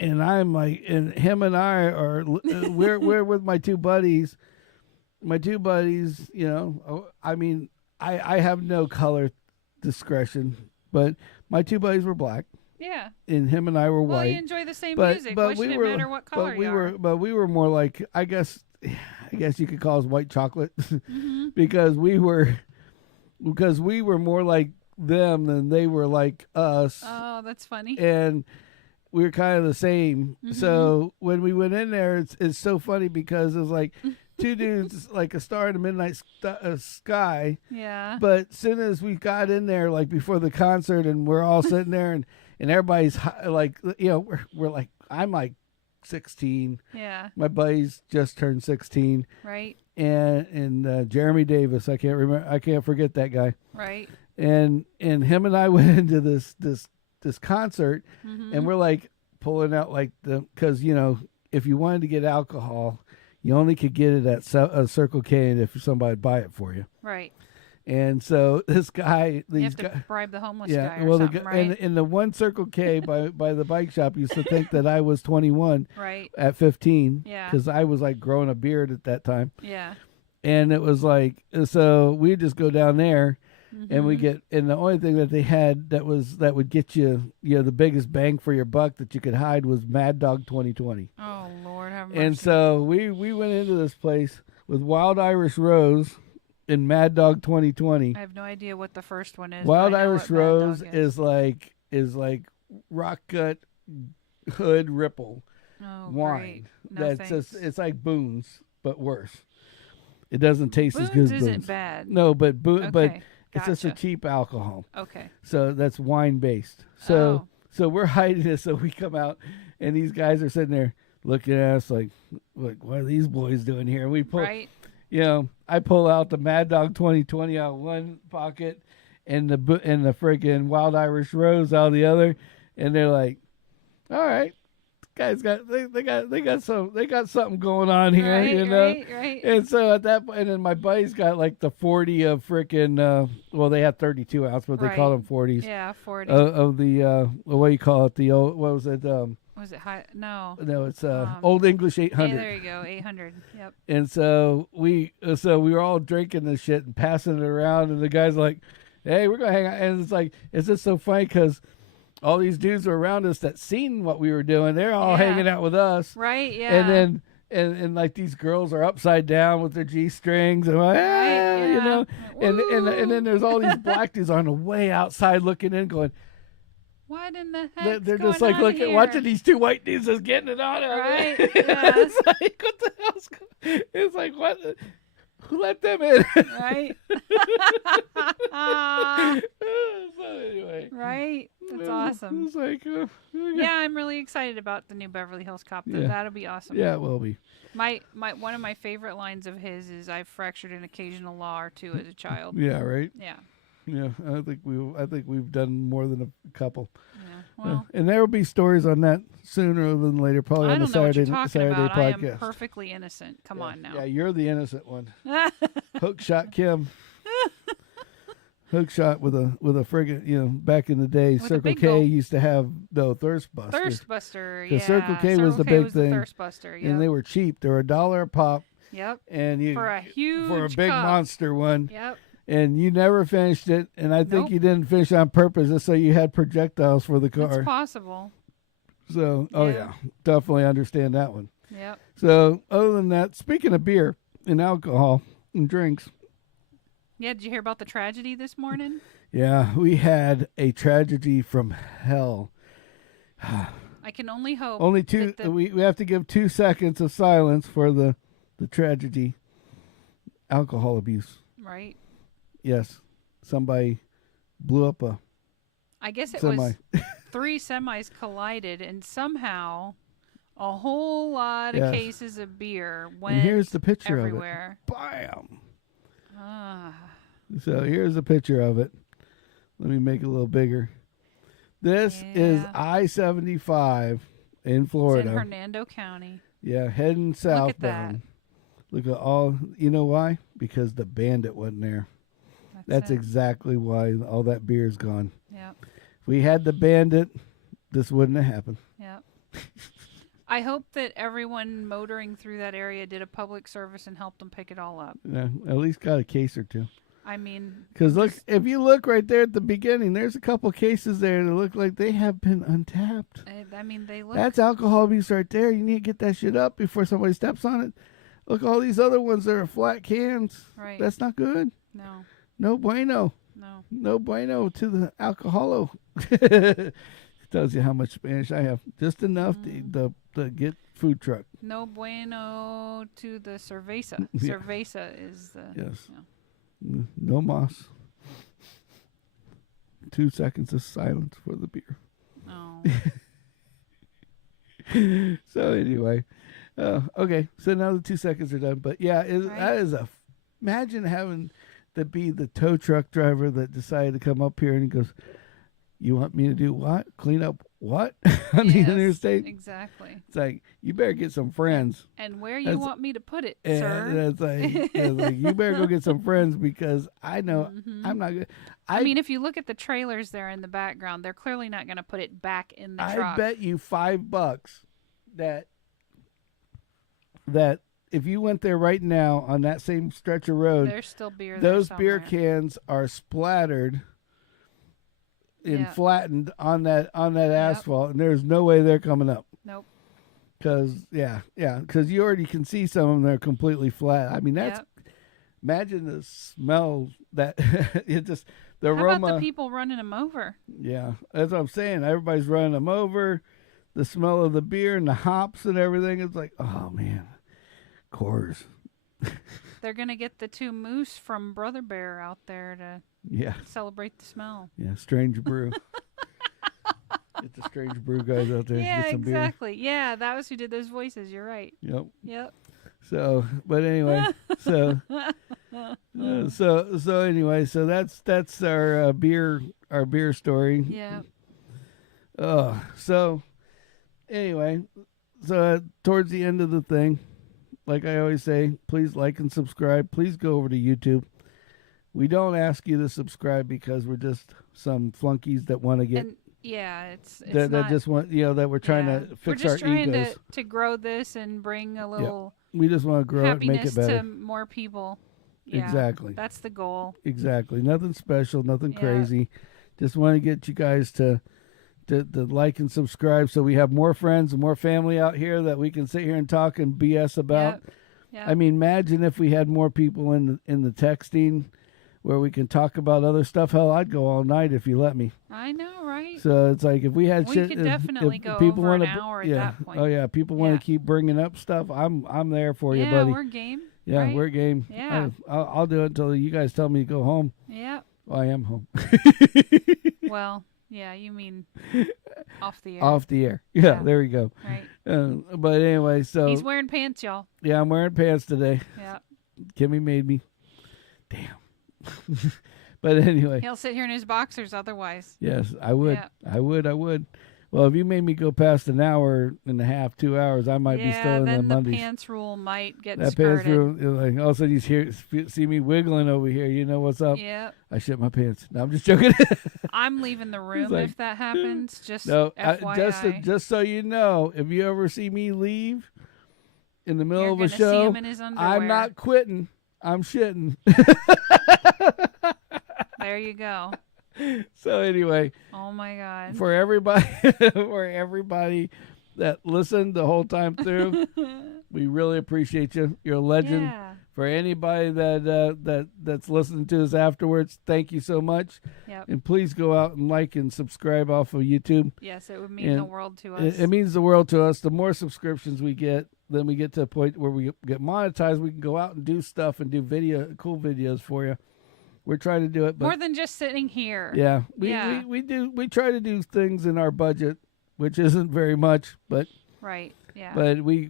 And I'm like, and him and I are we're with my 2 buddies. My 2 buddies, I mean, I have no color discretion, but my 2 buddies were black, yeah. and him and I were Well, white. you enjoy the same but music. but Why should we it were matter what color you are? but we were more like, I guess you could call us white chocolate Mm-hmm. because we were more like them than they were like us, Oh, that's funny. and we were kind of the same. Mhm. So when we went in there, it's so funny because it was like 2 dudes, like a star in the midnight sky. Yeah. But as soon as we got in there, like before the concert, and we're all sitting there, and everybody's like, we're like, I'm like 16. Yeah. My buddies just turned 16, Right. and Jeremy Davis, I can't forget that guy. Right. And him and I went into this concert, Mm-hmm. and we're like pulling out like because if you wanted to get alcohol, you only could get it at Circle K if somebody would buy it for you. Right. And so this guy, You have to bribe the homeless guy or well, something, right? in the one Circle K by the bike shop used to think that I was 21 right. at 15. Yeah. Because I was like growing a beard at that time. Yeah. And it was like, so we just go down there and we Mhm. get, and the only thing that they had that would get you, the biggest bang for your buck that you could hide was Mad Dog 2020. Oh, Lord have mercy. And so we went into this place with Wild Irish Rose and Mad Dog 2020. I have no idea what the first one is. Wild but I know Irish what Mad Dog Rose is like rock gut hood ripple wine. Great. No, That's thanks. it's like Boone's but worse. It doesn't taste as good Boone's as Boone's. isn't bad. No, but but Okay, it's just a gotcha. cheap alcohol. Okay. So that's wine based. Oh. So we're hiding it. So we come out, and these guys are sitting there looking at us like what are these boys doing here? And we pull, Right. I pull out the Mad Dog 2020 out of one pocket, and the friggin' Wild Irish Rose out of the other, and they're like, "All right, guys they got something going on here, Right, right. And so at that point, and then my buddy's got like the 40 of frickin' well, they had 32 ounce, but they Right. call them 40s. Yeah, 40. Of the what do you call it? The old, what was it? Was it high? No. No, it's Old English 800. Yeah, there you go. 800. Yep. And so we were all drinking this shit and passing it around, and the guy's like, "Hey, we're gonna hang out." And it's just so funny because all these dudes were around us that seen what we were doing. They're all Yeah. hanging out with us, Right. Yeah. and then and like these girls are upside down with their G strings, and like, Right, you yeah. know, and Woo. then there's all these black dudes on the way outside looking in, going. What in the heck? They're just like looking, watching these two white dudes just getting it on. Right, It's yeah. like, what the hell's going? It's like, what? Who let them in? Right. So anyway, Right. That's awesome. It's like, Yeah, I'm really excited about the new Beverly Hills Cop. Yeah. That'll be awesome. yeah, it will be. My one of my favorite lines of his is "I've fractured an occasional law or two as a child." Yeah, right. Yeah. Yeah, I think we've done more than a couple. Yeah. Well, And there will be stories on that sooner than later, probably I on the don't know what Saturday you're talking Saturday about. I am podcast. perfectly innocent. Come on now. Yeah, you're the innocent one. Hookshot Kim. Hookshot with a friggin', back in the day, With a Circle big K gulp. used to have Thirst Buster. Thirst Buster. 'Cause Yeah. Circle K was the big thing. Thirst Buster. Yep. And they were cheap. They were $1 a pop, Yep. and you For a huge for a big cup. monster one. Yep. And you never finished it, and I think Nope. you didn't finish on purpose, just so you had projectiles for the It's car. possible. So, Yeah. definitely understand that one. Yep. So, other than that, speaking of beer and alcohol and drinks, Yeah. Did you hear about the tragedy this morning? yeah, we had a tragedy from hell. I can only hope. Only two. that the- We have to give 2 seconds of silence for the tragedy. Alcohol abuse. Right. Yes, somebody blew up a I guess it semi. was 3 semis collided, and somehow a whole lot of Yes. cases of beer went And here's the picture everywhere. of it. Bam. Ah. So here's a picture of it. Let me make it a little bigger. This is Yeah. I-75 in It's Florida. in Hernando County. Yeah, heading southbound. at that. Look at all. You know why? Because the bandit wasn't there. That's it. exactly why all that beer's gone. Yep. If we had the bandit, this wouldn't have happened. Yep. I hope that everyone motoring through that area did a public service and helped them pick it all up. Yeah, at least got a case or two. I mean, Because look, just- if you look right there at the beginning, there's a couple cases there that look like they have been untapped. I mean, they look. That's alcohol abuse right there. You need to get that shit up before somebody steps on it. Look, all these other ones that are flat cans. right. That's not good. No. No bueno. No. No bueno to the alcoholo. Tells you how much Spanish I have. Just enough to get food truck. No bueno to the cerveza. Yeah. Cerveza is the. Yes. Yeah. No mas. 2 seconds of silence for the beer. Oh. So anyway, okay. So now the 2 seconds are done. But yeah, Right. that is imagine having to be the tow truck driver that decided to come up here and he goes, You want me to do what? Clean up what on the Yes, interstate? exactly. It's like, you better get some friends. And where you That's- want me to put it, And sir? it's like, you better go get some friends because I know I'm not good. I mean, if you look at the trailers there in the background, they're clearly not going to put it back in the I truck. bet you $5 that if you went there right now on that same stretch of road, There's still beer there those beer somewhere. cans are splattered and flattened on that asphalt, and there's no way they're coming up. Nope. Because because you already can see some of them that are completely flat. I mean, that's imagine the smell that it just the aroma. How about the people running them over? Yeah, that's what I'm saying. Everybody's running them over. The smell of the beer and the hops and everything. It's like, oh man, Coors. They're gonna get the 2 moose from Brother Bear out there to celebrate the smell. Yeah, Strange Brew. Get the Strange Brew guys out there. Yeah, get some exactly. Yeah, that was who did those voices. You're right. Beer. Yep. So, but anyway, so anyway, so that's our beer story. Yeah. So anyway, so towards the end of the thing, like I always say, please like and subscribe. Please go over to YouTube. We don't ask you to subscribe because we're just some flunkies that want to get. And it's that just want that we're trying to fix our egos. We're just trying to grow this and bring a little we just want to grow it and make it better to more people. Yeah, exactly. That's the goal. Exactly. Nothing special, nothing crazy. Just want to get you guys to like and subscribe so we have more friends and more family out here that we can sit here and talk and BS about. Yep. I mean, imagine if we had more people in the texting where we can talk about other stuff. Hell, I'd go all night if you let me. I know, right? So it's like if we had We shit, could if definitely if go people over an wanna, hour at that point. Oh yeah, people want to keep bringing up stuff. I'm there for you, buddy. Yeah, we're game. Yeah, right? we're game. Yeah. I'll do it until you guys tell me to go home. Yeah. Well, I am home. Well, yeah, you mean off the air. Off the air. Yeah, there we go. Right. But anyway, so he's wearing pants, y'all. Yeah, I'm wearing pants today. Yeah. Kimmy made me. Damn. But anyway. He'll sit here in his boxers otherwise. Yes, I would. Yeah. I would. Well, if you made me go past an hour and a half, 2 hours, I might be still in the then the Mondays. pants rule might get that skirted. pants rule, like all of a sudden you see me wiggling over here. You know what's up? Yeah. I shit my pants. No, I'm just joking. I'm leaving the room like, if that happens. Just no, FYI. just so you know, if you ever see me leave in the middle You're of a gonna see show, him in his underwear. I'm not quitting. I'm shitting. There you go. So anyway, Oh my God. for everybody that listened the whole time through, we really appreciate you. You're a legend. Yeah. For anybody that's listening to us afterwards, thank you so much. Yep. And please go out and like and subscribe off of YouTube. Yes, it would mean the world to us. It means the world to us. The more subscriptions we get, then we get to a point where we get monetized. We can go out and do stuff and do cool videos for you. We're trying to do it, but more than just sitting here. yeah, we try to do things in our budget, which isn't very much, but Right. Yeah. but we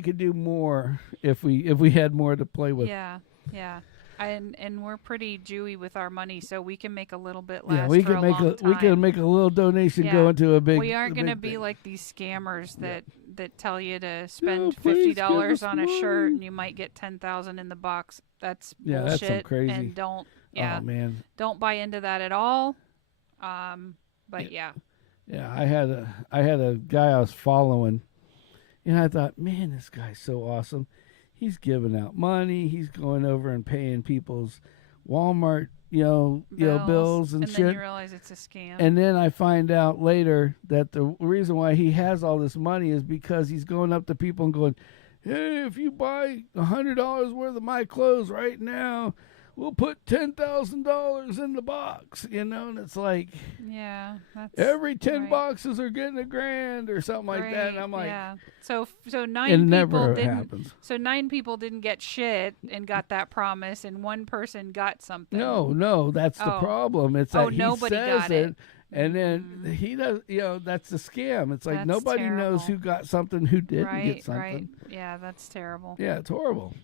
could do more if we had more to play with. Yeah. Yeah. And we're pretty Jewy with our money, so we can make a little bit last we for can a make long time. we can make a little donation go into a big. We aren't going to be like these scammers that tell you to No, spend please give $50 us on a shirt money. and you might get 10,000 in the box. That's Yeah, that's bullshit. some crazy. And don't Oh man. don't buy into that at all. But yeah. Yeah, I had a guy I was following, and I thought, man, this guy's so awesome. He's giving out money. He's going over and paying people's Walmart, bills and shit. then you realize it's a scam. And then I find out later that the reason why he has all this money is because he's going up to people and going, hey, if you buy $100 worth of my clothes right now, we'll put $10,000 in the box, and it's like, yeah, that's every 10 right. boxes are getting $1,000 or something like that. And I'm like, yeah. So it 9 never people didn't. happens. So 9 people didn't get shit and got that promise, and 1 person got something. No, that's the Oh. problem. It's that he nobody says got it. and then he does. That's the scam. It's like That's nobody knows terrible. who got something, who didn't Right, get something. right. Yeah, that's terrible. Yeah, it's horrible.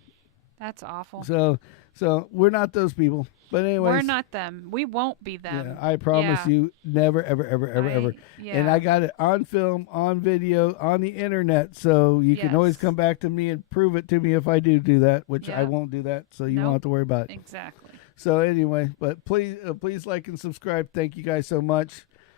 That's awful. So we're not those people. But anyways, We're not them. We won't be them. yeah, I promise you, never, ever, ever. Yeah. And I got it on film, on video, on the internet, so you can always Yes. come back to me and prove it to me if I do that, which I Yep. won't do that, so you Nope. won't have to worry about it. Exactly. So anyway, but please like and subscribe. Thank you guys so much.